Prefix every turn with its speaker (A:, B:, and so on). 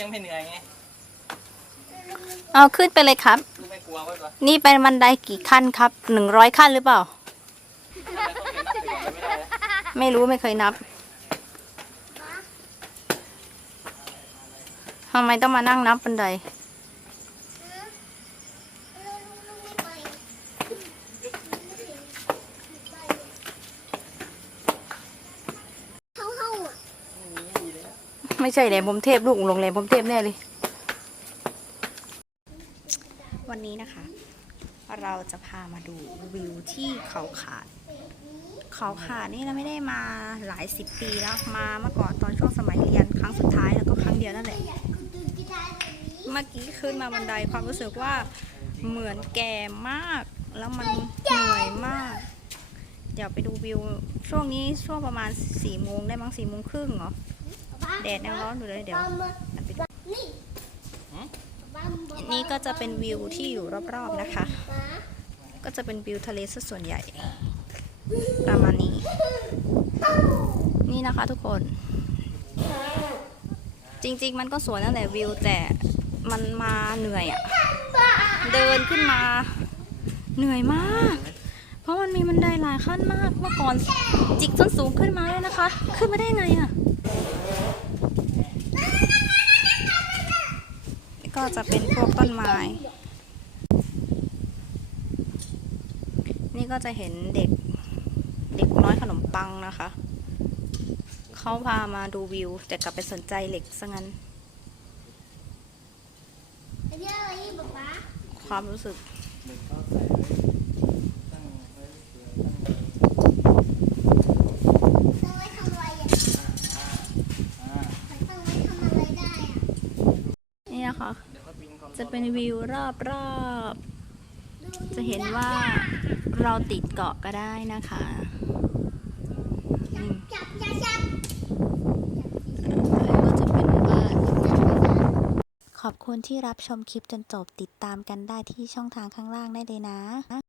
A: ยังไม่เหนื่อยไงเอาขึ้นไปเลยครับ
B: นี่
A: เป็นบันไดกี่ขั้นครับหนึ่งร้อยขั้นหรือเปล่า ไม่รู้ไม่เคยนับทำไมต้องมานั่งนับบันได ไม่ใช่แหลมพรมเทพลูกโรงแรมพรมเทพแน่เลย วันนี้นะคะ เราจะพามาดูวิวที่เขาขาด เขาขาดนี่เราไม่ได้มาหลายสิบปีแล้วมาเมื่อก่อนตอนช่วงสมัยเรียนครั้งสุดท้ายแล้วก็ครั้งเดียวนั่นแหละเมื่อกี้ขึ้นมาบันไดความรู้สึกว่าเหมือนแก่มาก แล้วมันเหนื่อยมากเดี๋ยวไปดูวิว ช่วงนี้ช่วงประมาณสี่โมงได้มั้งสี่โมงครึ่งเหรอ แดดยังร้อนอยู่เลยเดี๋ยว
C: นี่บ้า
A: นี่ก็จะเป็นวิวที่อยู่รอบๆนะคะ
C: บ้า
A: ก็จะเป็นวิวทะเลซะส่วนใหญ่ ประมาณนี้ นี่นะคะทุกคน จริงๆมันก็สวยนั่นแหละวิวแต่มันมาเหนื่อยอะเดินขึ้นมาเหนื่อยมาก เพราะมันมีบันไดหลายขั้นมาก เมื่อก่อนจิกส้นสูงขึ้นมาเลยนะคะ ขึ้นมาได้ไงอะ ก็จะเป็นพวกต้นไม้ นี่ก็จะเห็นเด็กเด็กน้อยขนมปังนะคะ เขาพามาดูวิว แต่กลับไปสนใจเหล็กซะงั้น
C: อันนี้อะไรบ้าบ้า
A: ความรู้สึก
C: ตั้งไว้ทำอะไรอะตั้งไว้ทำอะไรได้อะ
A: นะคะ จะเป็นวิวรอบๆ จะเห็นว่าเราติดเกาะก็ได้นะคะอื
C: อย่า
A: จะเป็นบ้านขอบคุณที่รับชมคลิปจนจบติดตามกันได้ที่ช่องทางข้างล่างได้เลยนะ